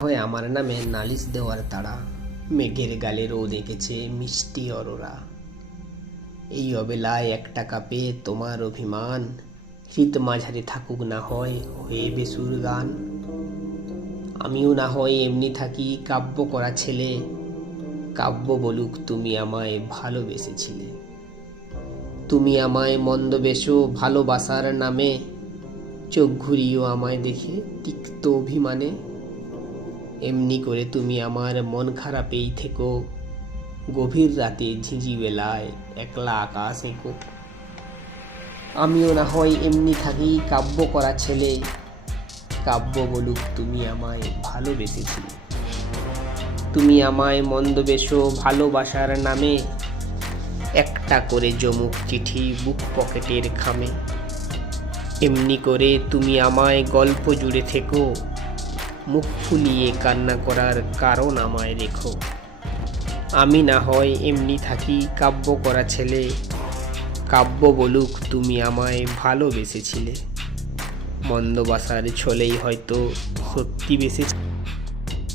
হয় আমার নামে নালিশ দেওয়ার তাড়া, মেঘের গালে রোদ এঁকেছে মিষ্টি অরোরা। এই অবেলায় একটা কাপে তোমার অভিমান, হৃদ মাঝারে থাকুক না হয় হয়ে বেসুর গান। আমিও না হয় এমনি থাকি কাব্য করা ছেলে, কাব্য বলুক তুমি আমায় ভালোবেসেছিলে। তুমি আমায় মন্দবেশো ভালোবাসার নামে, চোখ ঘুরিয়েও আমায় দেখে তিক্ত অভিমানে। এমনি করে তুমি আমার মন খারাপেই থেকো, গভীর রাতে ঝিঁঝি বেলায় একলা আকাশ এঁকো। আমিও না হয় এমনি থাকি কাব্য করা ছেলে, কাব্য বলুক তুমি আমায় ভালোবেসেছিলে। তুমি আমায় মন্দবেশো ভালোবাসার নামে, একটা করে জমুক চিঠি বুক পকেটের খামে। এমনি করে তুমি আমায় গল্প জুড়ে থেকো, মুখ ফুলিয়ে কান্না করার কারণ আমায় রেখো। আমি না হয় এমনি থাকি কাব্য করা ছেলে, কাব্য বলুক তুমি আমায় ভালোবেসেছিলে। মন্দবাসার ছলেই হয়তো সত্যি বেসেছিলে।